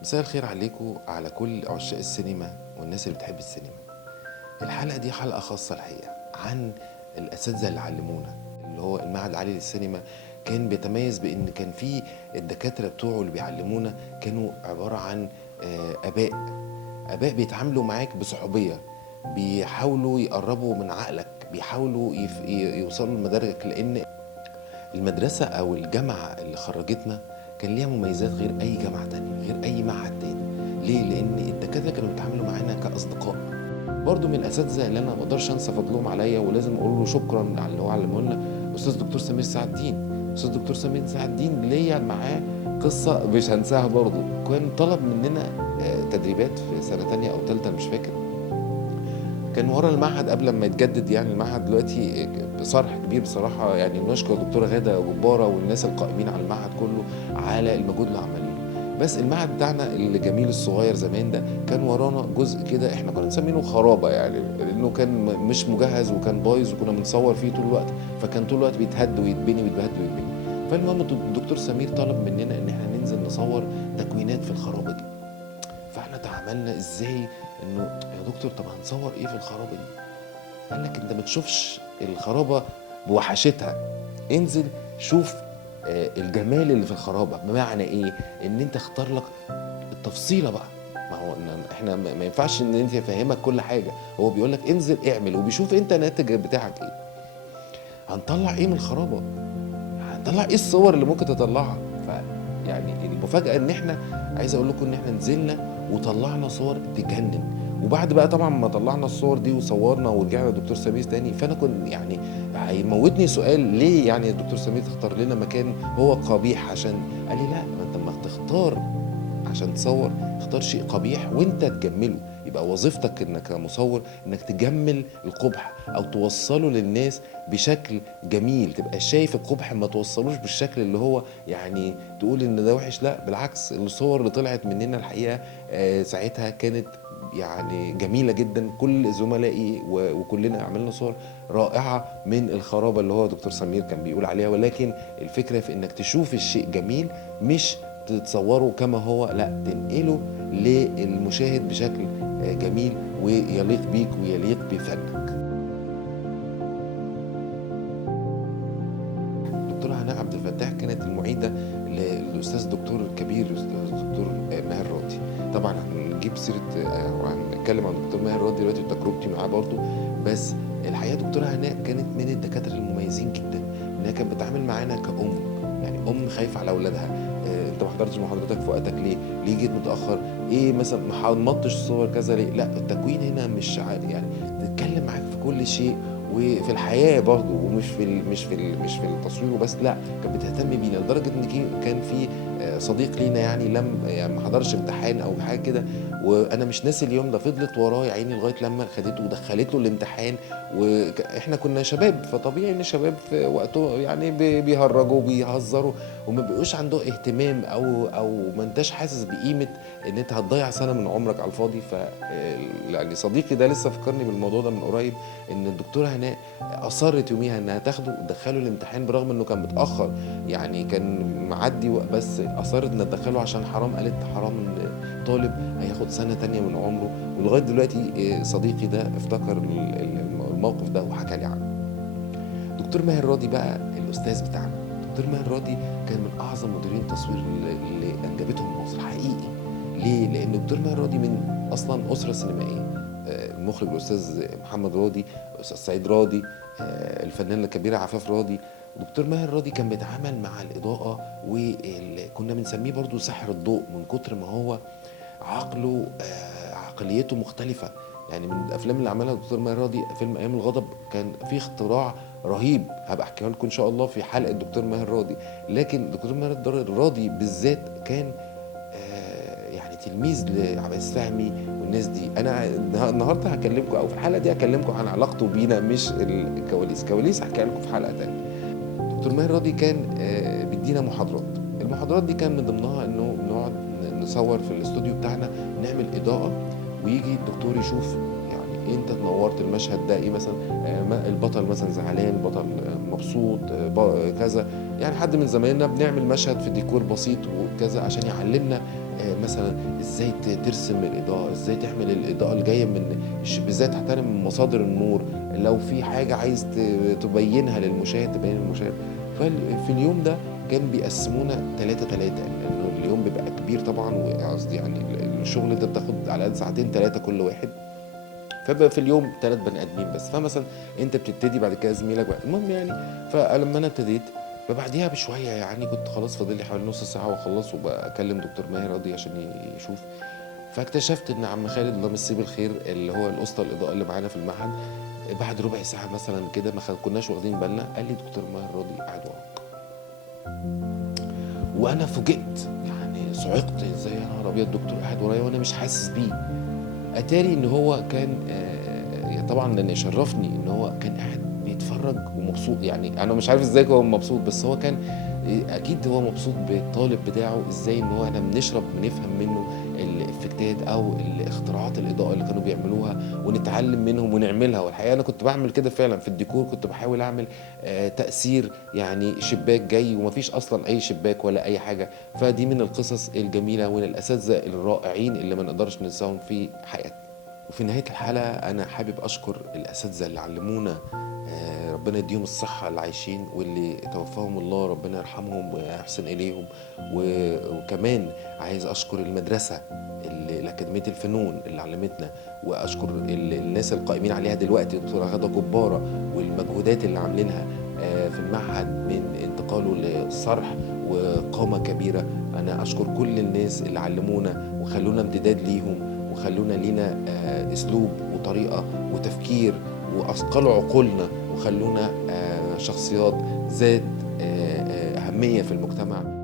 مساء الخير عليكم على كل عشاق السينما والناس اللي بتحب السينما. الحلقة دي حلقة خاصة الحقيقة عن الأساتذة اللي علمونا، اللي هو المعهد العالي للسينما. كان بيتميز بإن كان في الدكاترة بتوعه اللي بيعلمونا كانوا عبارة عن آباء بيتعاملوا معاك بصحوبية، بيحاولوا يقربوا من عقلك، بيحاولوا يوصلوا لمدارجك، لأن المدرسة أو الجامعة اللي خرجتنا كان ليها مميزات غير أي جامعة تانية، غير أي معهد تاني. ليه؟ لأن الدكاترة كانوا بيتعاملوا معانا كأصدقاء. برضو من الأساتذة اللي أنا ما أقدرش أنسى فضلهم عليا ولازم أقول له شكرا على اللي هو علمه لنا، أستاذ دكتور سمير سعد الدين. أستاذ دكتور سمير سعد الدين ليا معاه قصة مش هنساها. برضو كان طلب مننا تدريبات في سنة تانية أو تالتة مش فاكر. كان ورا المعهد قبل ما يتجدد، يعني المعهد دلوقتي صرح كبير بصراحة، يعني نشكر الدكتورة غادة جبارة والناس القائمين على المعهد كله على المجهود اللي عملينه. بس المعهد بتاعنا الجميل الصغير زمان ده كان ورانا جزء كده احنا كنا مسمينه خرابة، يعني لانه كان مش مجهز وكان بايظ وكنا بنصور فيه طول الوقت، فكان طول الوقت بيتهد ويتبني ويتبهد ويتبني. فالمهم الدكتور سمير طلب مننا ان احنا ننزل نصور تكوينات في الخرابة دي. فاحنا تعاملنا ازاي؟ انه يا دكتور طب هنصور ايه في الخرابه دي؟ قال لك انت ما تشوفش الخرابه بوحشتها، انزل شوف الجمال اللي في الخرابه. بمعنى ايه؟ ان انت اختار لك التفصيله بقى. ما هو احنا ما ينفعش ان انت يفهمك كل حاجه، هو بيقول لك انزل اعمل وبيشوف انت الناتج بتاعك ايه. هنطلع ايه من الخرابه؟ هنطلع ايه الصور اللي ممكن تطلعها؟ ف يعني المفاجاه ان احنا، عايز اقول لكم ان احنا نزلنا وطلعنا صور تجنن. وبعد بقى طبعا ما طلعنا الصور دي وصورنا ورجعنا للدكتور سمير تاني، فانا كنت يعني هيموتني سؤال ليه يعني الدكتور سمير تختار لنا مكان هو قبيح؟ عشان قال لي لا، ما انت ما تختار عشان تصور اختار شيء قبيح وانت تجمله. يبقى وظيفتك انك كمصور انك تجمل القبح او توصله للناس بشكل جميل، تبقى شايف القبح ما توصلوش بالشكل اللي هو يعني تقول ان ده وحش. لا بالعكس، الصور اللي طلعت مننا الحقيقة ساعتها كانت يعني جميلة جدا. كل زملائي وكلنا عملنا صور رائعة من الخرابة اللي هو دكتور سمير كان بيقول عليها. ولكن الفكرة في انك تشوف الشيء جميل، مش تتصوره كما هو، لا تنقله للمشاهد بشكل جميل ويليق بيك ويليق بفنك. دكتورة هناء عبد الفتاح كانت المعيدة للأستاذ الدكتور الكبير الأستاذ الدكتور ماهر راضي. طبعا هنجيب سيرة وهنتكلم عن الدكتور ماهر راضي دلوقتي وتجربتي معاه برضو. بس الحقيقة دكتورة هناء كانت من الدكاترة المميزين جدا، إنها كانت بتتعامل معانا كأم، يعني أم خايفة على أولادها. انت ما حضرتش محاضرتك في وقتك ليه؟ ليه جيت متاخر؟ ايه مثلا ما حمضتش صور كذا ليه؟ لا التكوين هنا مش يعني تتكلم معاك في كل شيء وفي الحياه برضه، ومش في مش في التصوير وبس. لا كانت بتهتم بينا لدرجه ان كان في صديق لينا يعني يعني ما حضرش امتحان او حاجه كده، وانا مش ناسي اليوم ده، فضلت وراه يا عيني لغايه لما خدته ودخلته الامتحان. واحنا كنا شباب، فطبيعي ان الشباب في وقته يعني بيهرجوا وبيهزروا وما بيبقوش عنده اهتمام او ما انتش حاسس بقيمه ان انت هتضيع سنه من عمرك على الفاضي. ف يعني صديقي ده لسه فكرني بالموضوع ده من قريب، ان الدكتوره هناء اصرت يوميها انها تاخده وتدخله الامتحان برغم انه كان متاخر، يعني كان معدي بس اصرت انها تدخله عشان حرام، قالت حرام ان طالب هياخد سنه تانية من عمره. ولغايه دلوقتي صديقي ده افتكر الموقف ده وحكى لي عنه. دكتور ماهر راضي بقى الاستاذ بتاعنا. دكتور ماهر راضي كان من اعظم مديرين التصوير اللي انجبتهم مصر حقيقي. ليه؟ لان دكتور ماهر راضي من اصلا اسره سينمائيه. المخرج الاستاذ محمد راضي، الاستاذ سعيد راضي، الفنانه الكبيره عفاف راضي. دكتور ماهر راضي كان بيتعامل مع الاضاءه وكنا بنسميه برضو سحر الضوء من كتر ما هو عقله عقليته مختلفة. يعني من الافلام اللي عملها الدكتور ماهر راضي فيلم ايام الغضب كان فيه اختراع رهيب، هبقى احكيها لكم ان شاء الله في حلقه الدكتور ماهر راضي. لكن الدكتور ماهر راضي بالذات كان يعني تلميذ لعباس فهمي والناس دي. انا النهارده هكلمكم او في الحلقه دي هكلمكم عن علاقته بينا، مش الكواليس هحكيها لكم في حلقه تانية. دكتور ماهر راضي كان بيدينا محاضرات. المحاضرات دي كان من ضمنها انه نقعد نصور في الاستوديو بتاعنا، نعمل اضاءه ويجي الدكتور يشوف يعني انت نورت المشهد ده ايه مثلا، البطل مثلا زعلان، البطل مبسوط، كذا. يعني حد من زمايلنا بنعمل مشهد في ديكور بسيط وكذا عشان يعلمنا مثلًا إزاي ترسم الإضاءة، إزاي تعمل الإضاءة اللي جاية من إزاي تحترم مصادر النور، لو في حاجة عايز تبيّنها للمشاهد تبيّنها للمشاهد. في اليوم ده كان بيقسّمونا 3، 3 لإنه اليوم بيبقى كبير طبعًا وقصدي يعني الشغل ده بتاخد على الأقل ساعتين 3 كل واحد. فبقى في اليوم 3 بني آدمين بس، فمثلًا أنت بتبتدي بعد كده زميلك المهم يعني. فلمّا أنا ابتديت فبعديها بشوية يعني كنت خلاص فاضل لي حوالي نُص ساعة وأخلّص وباكلم دكتور ماهر راضي عشان يشوف. فاكتشفت إن عم خالد الله يمسيه بالخير اللي هو الأسطى الإضاءة اللي معانا في المعهد، بعد ربع ساعة مثلًا كده ما كناش واخدين بالنا، قال لي: "دكتور ماهر راضي قاعد وراك." وأنا فوجئت، يعني صُعقت إزاي يا نهار أبيض دكتور قاعد ورايا وأنا مش حاسس بيه. أتاري إن هو كان طبعًا لأن يشرّفني إن هو كان قاعد بيتفرّج ومبسوط، يعني أنا مش عارف إزاي هو مبسوط، بس هو كان أكيد هو مبسوط بالطالب بتاعه إزاي إن هو إحنا بنفهم منّه الإفكتات أو اختراعات الإضاءة اللي كانوا بيعملوها ونتعلّم منهم ونعملها. والحقيقة أنا كنت باعمل كده فعلًا في الديكور، كنت باحاول أعمل تأثير يعني شباك جاي وما فيش أصلًا أي شباك ولا أي حاجة. فدي من القصص الجميلة ومن الأساتذة الرائعين اللي ما نقدرش ننساهم في حياتنا. وفي نهاية الحلقة أنا حابب أشكر الأساتذة اللي علمونا، ربنا يديهم الصحة اللي عايشين واللي توفاهم الله ربنا يرحمهم ويحسن إليهم. وكمان عايز أشكر المدرسة الأكاديمية الفنون اللي علمتنا، وأشكر الناس القائمين عليها دلوقتي دكتورة غادة كبارة والمجهودات اللي عاملينها في المعهد من انتقاله للصرح وقامة كبيرة. أنا أشكر كل الناس اللي علمونا وخلونا امتداد ليهم وخلونا لينا أسلوب وطريقة وتفكير وأثقلوا عقولنا وخلونا شخصيات ذات أهمية في المجتمع.